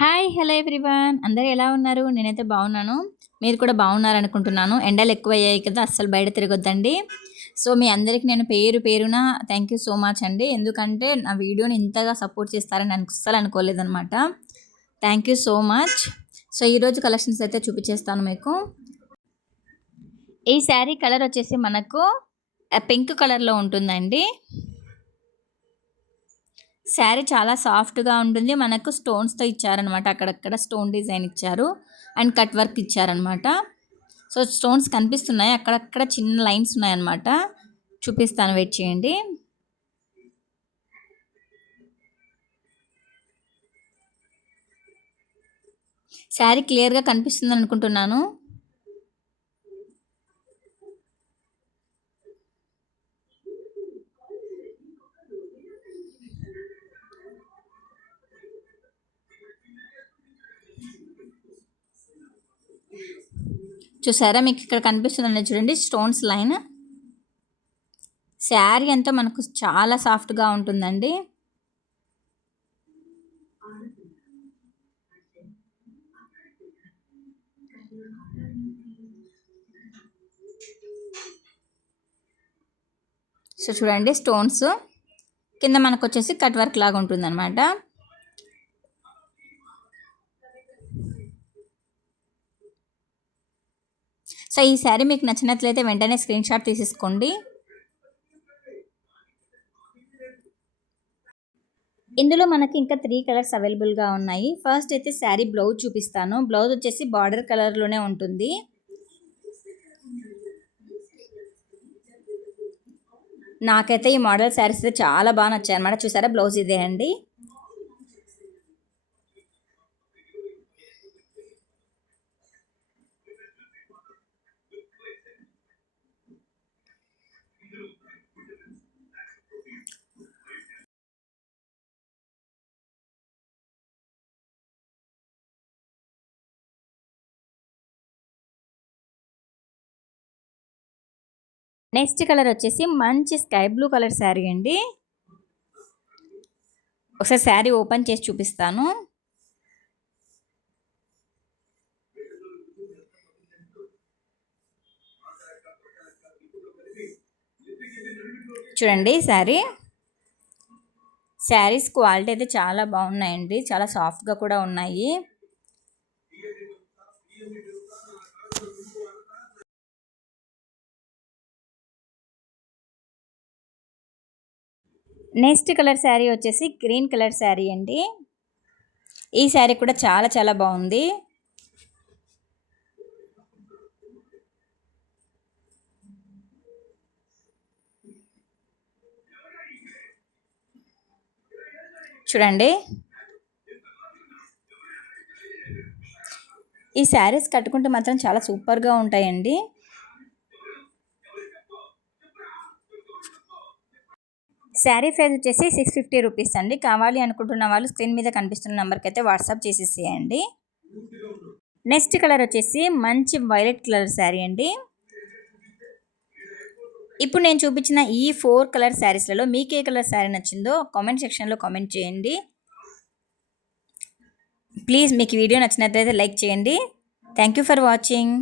Hi! Hello everyone. అందరూ ఎలా ఉన్నారు? నేనైతే బాగున్నాను. మీరు కూడా బాగున్నారనుకుంటున్నాను. ఎండలు ఎక్కువయ్యాయి కదా! అస్సలు బయట తిరగొద్దండి. సో, మీ అందరికి నేను పేరు పేరున థ్యాంక్ యూ సో మచ్ అండి. ఎందుకంటే నా వీడియోని ఇంతగా సపోర్ట్ చేస్తారని నేను అస్సలు అనుకోలేదనమాట. Thank you so much. So, ఈరోజు కలెక్షన్స్ అయితే చూపించేస్తాను మీకు. ఈ శారీ కలర్ వచ్చేసి మనకు పింక్ కలర్‌లో ఉంటుందండి. శారీ చాలా సాఫ్ట్‌గా ఉంటుంది. మనకు స్టోన్స్‌తో ఇచ్చారనమాట. అక్కడక్కడ స్టోన్ డిజైన్ ఇచ్చారు. అండ్ కట్ వర్క్ ఇచ్చారనమాట. సో, స్టోన్స్ కనిపిస్తున్నాయి. అక్కడక్కడ చిన్న లైన్స్ ఉన్నాయన్నమాట. చూపిస్తాను, వెయిట్ చేయండి. శారీ క్లియర్‌గా కనిపిస్తుందని అనుకుంటున్నాను. చూసారా, మీకు ఇక్కడ కనిపిస్తుందండి చూడండి స్టోన్స్ లైన్. శారీ అంతా మనకు చాలా సాఫ్ట్‌గా ఉంటుందండి. సో, చూడండి స్టోన్స్ కింద మనకొచ్చేసి కట్ వర్క్ లాగా ఉంటుందన్నమాట. సో, ఈ శారీ మీకు నచ్చినట్లయితే వెంటనే స్క్రీన్ షాట్ తీసేసుకోండి. ఇందులో మనకి ఇంకా 3 కలర్స్ అవైలబుల్‌గా ఉన్నాయి. ఫస్ట్ అయితే శారీ బ్లౌజ్ చూపిస్తాను. బ్లౌజ్ వచ్చేసి బార్డర్ కలర్‌లోనే ఉంటుంది. నాకైతే ఈ మోడల్ శారీస్ అయితే చాలా బాగా నచ్చాయన్నమాట. చూసారా, బ్లౌజ్ ఇదే అండి. నెక్స్ట్ కలర్ వచ్చేసి మంచి స్కై బ్లూ కలర్ శారీ అండి. ఒకసారి శారీ ఓపెన్ చేసి చూపిస్తాను. చూడండి శారీస్ క్వాలిటీ అయితే చాలా బాగున్నాయండి. చాలా సాఫ్ట్‌గా కూడా ఉన్నాయి. నెక్స్ట్ కలర్ శారీ వచ్చేసి గ్రీన్ కలర్ శారీ అండి. ఈ శారీ కూడా చాలా చాలా బాగుంది. చూడండి, ఈ శారీస్ కట్టుకుంటే మాత్రం చాలా సూపర్‌గా ఉంటాయండి. శారీ ప్రైస్ వచ్చేసి 650 రూపీస్ అండి. కావాలి అనుకుంటున్న వాళ్ళు స్క్రీన్ మీద కనిపిస్తున్న నెంబర్కి అయితే వాట్సాప్ చేసేసేయండి. నెక్స్ట్ కలర్ వచ్చేసి మంచి వైలెట్ కలర్ శారీ అండి. ఇప్పుడు నేను చూపించిన ఈ 4 కలర్ శారీస్లలో మీకు ఏ కలర్ శారీ నచ్చిందో కామెంట్ సెక్షన్లో కామెంట్ చేయండి. ప్లీజ్ మీకు వీడియో నచ్చినట్లయితే లైక్ చేయండి. Thank you for watching.